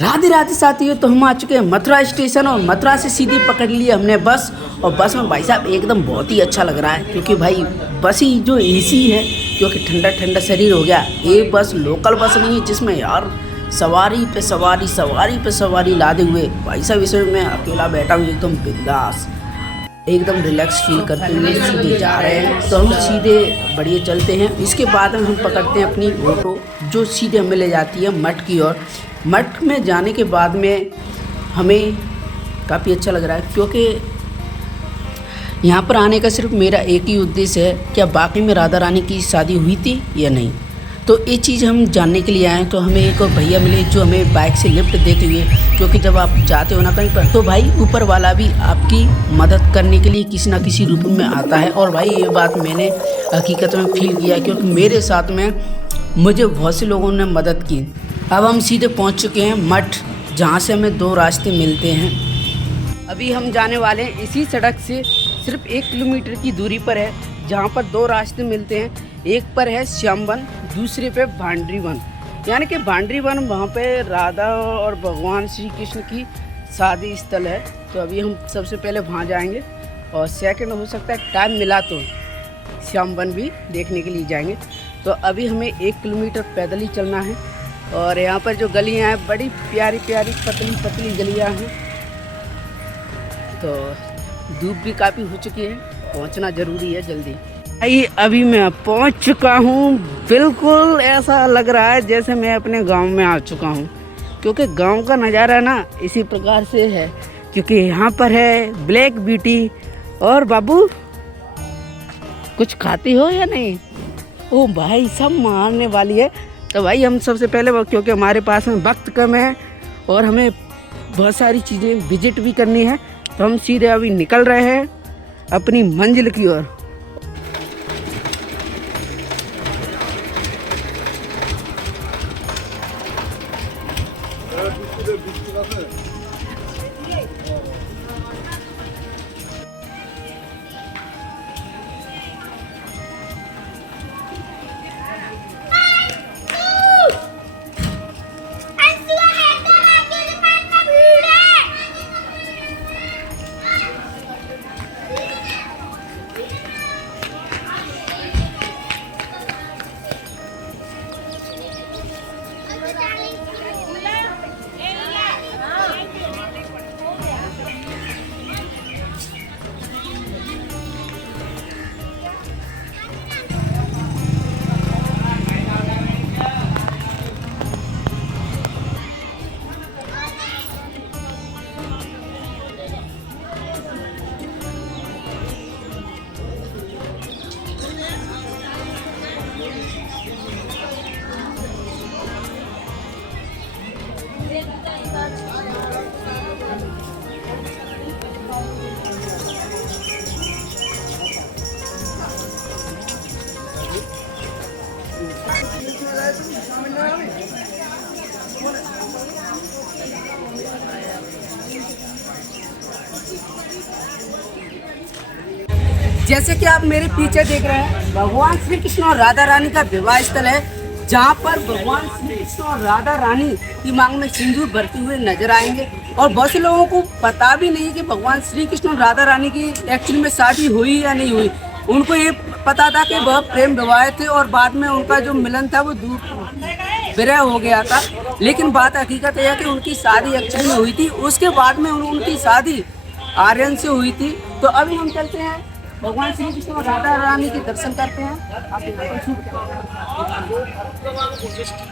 राधे राधे साथियों, तो हम आ चुके हैं मथुरा स्टेशन और मथुरा से सीधी पकड़ ली हमने बस। और बस में भाई साहब एकदम बहुत ही अच्छा लग रहा है, क्योंकि भाई बस ही जो एसी है, क्योंकि ठंडा ठंडा शरीर हो गया। ये बस लोकल बस नहीं है जिसमें यार सवारी पे सवारी सवारी पे सवारी लादे हुए भाई साहब इसमें मैं अकेला बैठा हूँ एकदम बिंदास, एकदम रिलैक्स फील करते हुए सीधे जा रहे हैं। तो हम सीधे बढ़िया चलते हैं। इसके बाद में हम पकड़ते हैं अपनी ऑटो जो सीधे हमें ले जाती है मठ की ओर। मठ में जाने के बाद में हमें काफ़ी अच्छा लग रहा है, क्योंकि यहाँ पर आने का सिर्फ मेरा एक ही उद्देश्य है, क्या वाकई में राधा रानी की शादी हुई थी या नहीं। तो ये चीज़ हम जानने के लिए आए। तो हमें एक भैया मिले जो हमें बाइक से लिफ्ट देते हुए, क्योंकि जब आप जाते हो ना कहीं पर, तो भाई ऊपर वाला भी आपकी मदद करने के लिए किसी ना किसी रूप में आता है। और भाई ये बात मैंने हकीकत में फील किया, क्योंकि मेरे साथ में मुझे बहुत से लोगों ने मदद की। अब हम सीधे पहुंच चुके हैं मठ, जहां से हमें दो रास्ते मिलते हैं। अभी हम जाने वाले हैं इसी सड़क से सिर्फ 1 किलोमीटर की दूरी पर है, जहां पर दो रास्ते मिलते हैं। एक पर है श्याम वन, दूसरे पे भांडरी वन। यानी कि भांडरी वन वहाँ पे राधा और भगवान श्री कृष्ण की शादी स्थल है। तो अभी हम सबसे पहले वहाँ जाएंगे, और सेकंड हो सकता है टाइम मिला तो श्याम वन भी देखने के लिए जाएंगे। तो अभी हमें 1 किलोमीटर पैदल ही चलना है। और यहाँ पर जो गलियाँ हैं बड़ी प्यारी प्यारी पतली पतली गलियाँ हैं। तो धूप भी काफ़ी हो चुकी है, पहुँचना ज़रूरी है जल्दी। अभी मैं पहुंच चुका हूं। बिल्कुल ऐसा लग रहा है जैसे मैं अपने गांव में आ चुका हूं, क्योंकि गांव का नज़ारा ना इसी प्रकार से है। क्योंकि यहाँ पर है ब्लैक ब्यूटी। और बाबू कुछ खाती हो या नहीं? ओ भाई सब मारने वाली है। तो भाई हम सबसे पहले, क्योंकि हमारे पास में वक्त कम है और हमें बहुत सारी चीज़ें विजिट भी करनी है, तो हम सीधे अभी निकल रहे हैं अपनी मंजिल की ओर। जैसे कि आप मेरे पीछे देख रहे हैं, भगवान श्री कृष्ण और राधा रानी का विवाह स्थल है, जहाँ पर भगवान श्री कृष्ण और राधा रानी की मांग में सिंदूर भरते हुए नजर आएंगे। और बहुत से लोगों को पता भी नहीं कि भगवान श्री कृष्ण और राधा रानी की एक्चुअली में शादी हुई या नहीं हुई। उनको ये पता था कि वह प्रेम विवाह थे, और बाद में उनका जो मिलन था वो विरह हो गया था। लेकिन बात हकीकत यह है कि उनकी शादी एक्चुअली में हुई थी। उसके बाद में उनकी शादी आर्यन से हुई थी। तो अभी हम चलते हैं भगवान श्री कृष्ण और राधा रानी के दर्शन करते हैं। आप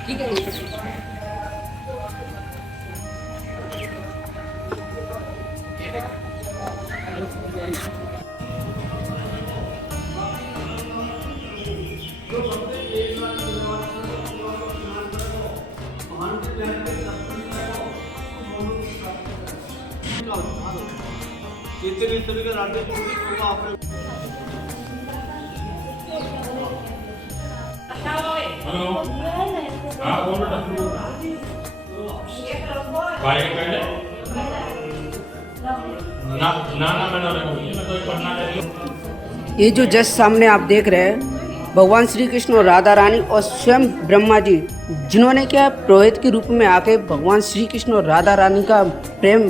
ठीक है। हेलो, हाँ बोल बेटा। भाई पहले ना ना ना मैं तो पढ़ना है। ये जो जस्ट सामने आप देख रहे हैं, भगवान श्री कृष्ण और राधा रानी और स्वयं ब्रह्मा जी जिन्होंने क्या पुरोहित के रूप में आके भगवान श्री कृष्ण और राधा रानी का प्रेम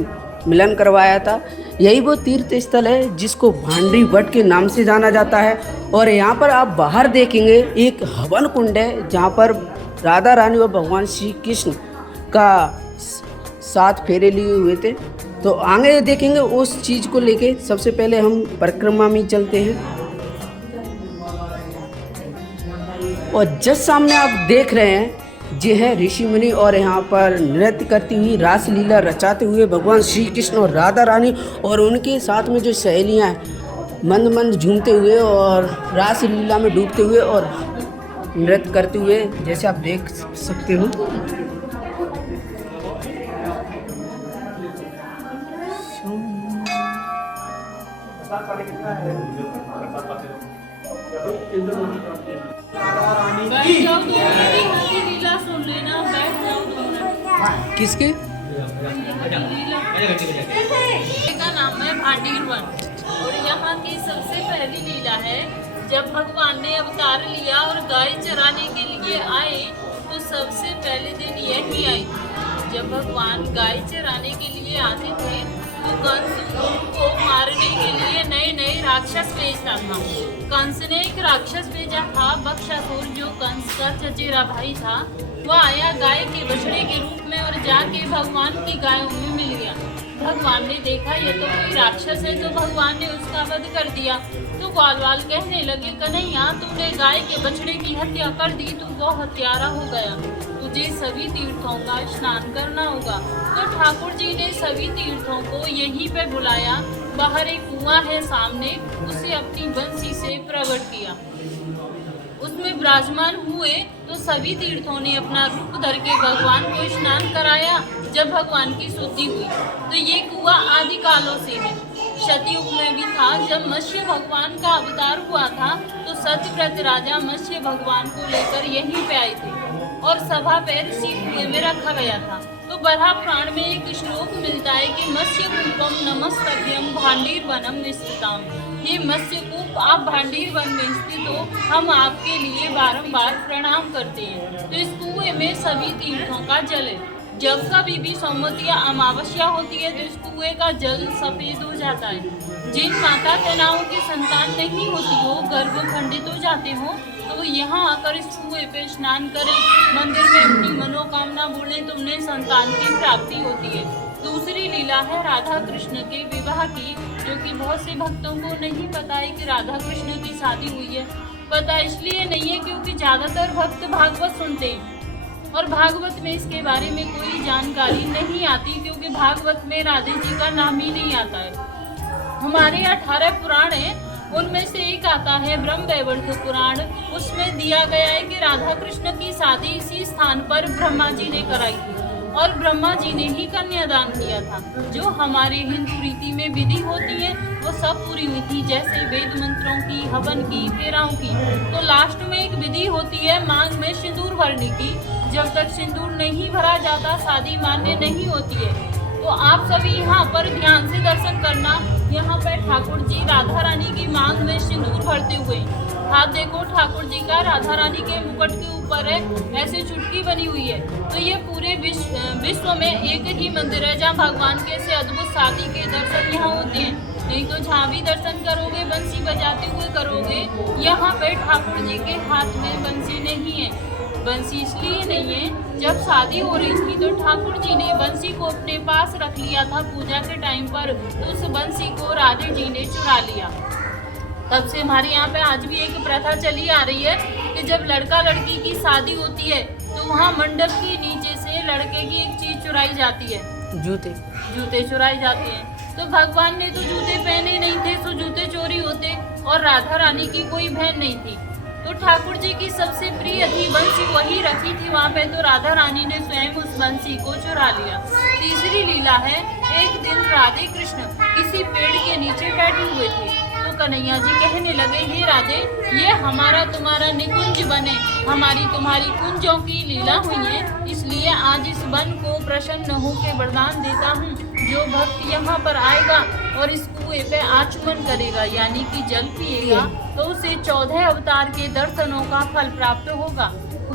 मिलन करवाया था। यही वो तीर्थ स्थल है जिसको भांडी वट के नाम से जाना जाता है। और यहाँ पर आप बाहर देखेंगे एक हवन कुंड है जहाँ पर राधा रानी और भगवान श्री कृष्ण का साथ फेरे लिए हुए थे। तो आगे देखेंगे उस चीज़ को लेके। सबसे पहले हम परिक्रमा में चलते हैं और जस्ट सामने आप देख रहे हैं ये है ऋषि मुनि और यहाँ पर नृत्य करती हुई रास लीला रचाते हुए भगवान श्री कृष्ण और राधा रानी और उनके साथ में जो सहेलियाँ हैं मंद मंद झूमते हुए और रास लीला में डूबते हुए और नृत्य करते हुए, जैसे आप देख सकते हो। किसके का नाम है भांडीर वन और यहाँ की सबसे पहली लीला है जब भगवान ने अवतार लिया और गाय चराने के लिए आए तो सबसे पहले दिन यही आई। जब भगवान गाय चराने के लिए आते थे तो कंस उनको मारने के लिए नए नए राक्षस भेजता था। कंस ने एक राक्षस भेजा था बकासुर, जो कंस का चचेरा भाई था। वो आया गाय के बछड़े के रूप में और जाके भगवान की गायों में मिल गया। भगवान ने देखा ये तो कोई राक्षस है तो भगवान ने उसका वध कर दिया। तो ग्वालवाल कहने लगे, कन्हैया तूने गाय के बछड़े की हत्या कर दी, तू वो हत्यारा हो गया, तुझे सभी तीर्थों का स्नान करना होगा। तो ठाकुर जी ने सभी तीर्थों को यहीं पे बुलाया। बाहर एक कुआं है सामने, उसे अपनी बंसी से प्रकट किया, उसमें विराजमान हुए। तो सभी तीर्थों ने अपना रूप धर के भगवान को स्नान कराया। जब भगवान की शुद्धि हुई तो ये कुआं आदि कालों से है, सतयुग में भी था। जब मत्स्य भगवान का अवतार हुआ था तो सत्यव्रत राजा मत्स्य भगवान को लेकर यहीं पे आए थे और सभा पे ऋषि कुएं में रखा गया था। तो बराह पुराण में एक श्लोक मिलता है कि मत्स्य कूपम नमस्तभ्यम भांडीर वनम स्थिताम। ये मत्स्य कूप आप भांडीर वन में स्थित हो, हम आपके लिए बारंबार प्रणाम करते हैं। तो इस कुएं में सभी तीर्थों का जल है। जब कभी भी संवत या अमावस्या होती है तो इस कुएं का जल सफेद हो जाता है। जिन माता पिताओं की संतान नहीं होती हो, गर्भ खंडित हो जाते हो, तो वो यहाँ आकर इस कुएं पे स्नान करें, मंदिर में अपनी मनोकामना बोलें तो उन्हें संतान की प्राप्ति होती है। दूसरी लीला है राधा कृष्ण के विवाह की, जो कि बहुत से भक्तों को नहीं पता है कि राधा कृष्ण की शादी हुई है। पता इसलिए नहीं है क्योंकि ज़्यादातर भक्त भागवत सुनते हैं और भागवत में इसके बारे में कोई जानकारी नहीं आती, क्योंकि भागवत में राधे जी का नाम ही नहीं आता है। हमारे 18 पुराण हैं, उनमें से एक आता है ब्रह्मवैवर्त पुराण। उसमें दिया गया है कि राधा कृष्ण की शादी इसी स्थान पर ब्रह्मा जी ने कराई थी और ब्रह्मा जी ने ही कन्यादान किया था। जो हमारे हिंदू रीति में विधि होती है वो सब पूरी हुई थी, जैसे वेद मंत्रों की, हवन की, फेराओं की। तो लास्ट में एक विधि होती है मांग में सिंदूर भरने की। जब तक सिंदूर नहीं भरा जाता शादी मान्य नहीं होती है। तो आप सभी यहाँ पर ध्यान से दर्शन करना। यहाँ पर ठाकुर जी राधा रानी की मांग में सिंदूर भरते हुए, हाथ देखो ठाकुर जी का राधा रानी के मुकुट के ऊपर है, ऐसे चुटकी बनी हुई है। तो ये पूरे विश्व में एक ही मंदिर है जहाँ भगवान के ऐसे अद्भुत शादी के दर्शन यहाँ होते हैं। नहीं तो जहाँ भी दर्शन करोगे बंसी बजाते हुए करोगे। यहाँ पे ठाकुर जी के हाथ में बंसी नहीं है। बंसी इसलिए नहीं है, जब शादी हो रही थी तो ठाकुर जी ने बंसी को अपने पास रख लिया था पूजा के टाइम पर, तो उस बंसी को राधे जी ने चुरा लिया। तब से हमारे यहाँ पे आज भी एक प्रथा चली आ रही है कि जब लड़का लड़की की शादी होती है तो वहाँ मंडप के नीचे से लड़के की एक चीज चुराई जाती है, जूते चुराए जाते हैं। तो भगवान ने तो जूते पहने नहीं थे, तो जूते चोरी होते। और राधा रानी की कोई बहन नहीं थी, तो ठाकुर जी की सबसे प्रिय थी बंसी, वही रखी थी वहाँ पे। तो राधा रानी ने स्वयं उस बंसी को चुरा लिया। तीसरी लीला है, एक दिन राधे कृष्ण किसी पेड़ के नीचे बैठे हुए थे। तो कन्हैया जी कहने लगे, हे राधे, ये हमारा तुम्हारा निकुंज बने, हमारी तुम्हारी कुंजों की लीला हुई है, इसलिए आज इस वन को प्रसन्न होकर वरदान देता हूँ। जो भक्त यहाँ पर आएगा और इस कुएं पे आचमन करेगा यानी कि जल पिएगा तो उसे 14 अवतार के दर्शनों का फल प्राप्त होगा।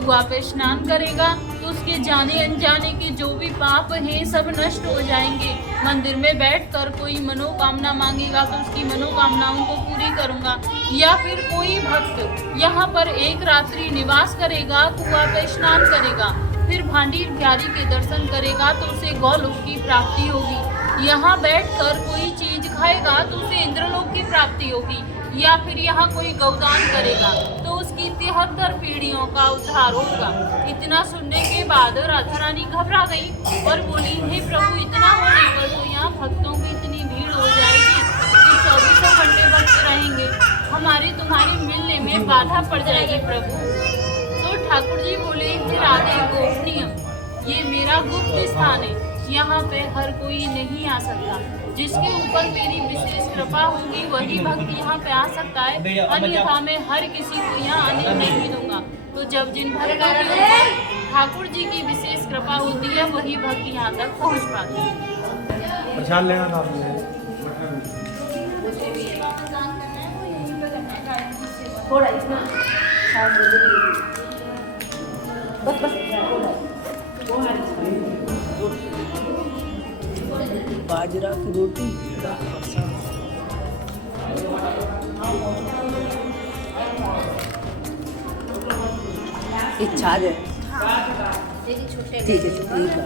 कुआं पे स्नान करेगा तो उसके जाने अनजाने के जो भी पाप हैं सब नष्ट हो जाएंगे। मंदिर में बैठकर कोई मनोकामना मांगेगा तो उसकी मनोकामनाओं को पूरी करूंगा। या फिर कोई भक्त यहाँ पर एक रात्रि निवास करेगा, कुआं पे स्नान करेगा, फिर भांडी बिहारी के दर्शन करेगा तो उसे गौलोक की प्राप्ति होगी। यहाँ बैठकर कोई चीज खाएगा तो उसे इंद्रलोक की प्राप्ति होगी। या फिर यहाँ कोई गौदान करेगा तो उसकी 73 पीढ़ियों का उद्धार होगा। इतना सुनने के बाद राधा रानी घबरा गई और बोली, हे प्रभु, इतना होने पर तो यहाँ भक्तों की इतनी भीड़ हो जाएगी कि 24 घंटे भक्त रहेंगे, हमारे तुम्हारे मिलने में बाधा पड़ जाएगी प्रभु। तो ठाकुर जी बोले, हे राधे गोपनीय, ये मेरा गुप्त स्थान है, यहाँ पे हर कोई नहीं आ सकता। जिसके ऊपर मेरी विशेष कृपा होगी वही भक्त यहाँ पे आ सकता है, अन्यथा मैं हर किसी को यहाँ आने नहीं दूंगा। तो जब जिन भक्तों के ऊपर ठाकुर जी की विशेष कृपा होती है वही भक्त यहाँ तक पहुँच पाते हैं। प्रसाद लेना था आपने? थोड़ा इतना बस बाजरा की रोटी, एक छाछ है, ठीक है ठीक है।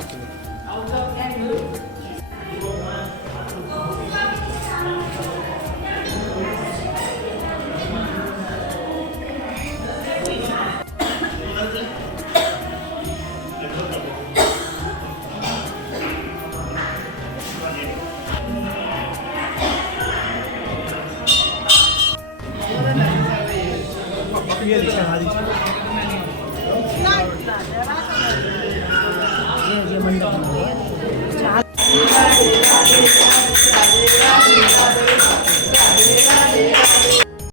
ये देखिए हमारी ये मंडप बना हुआ है।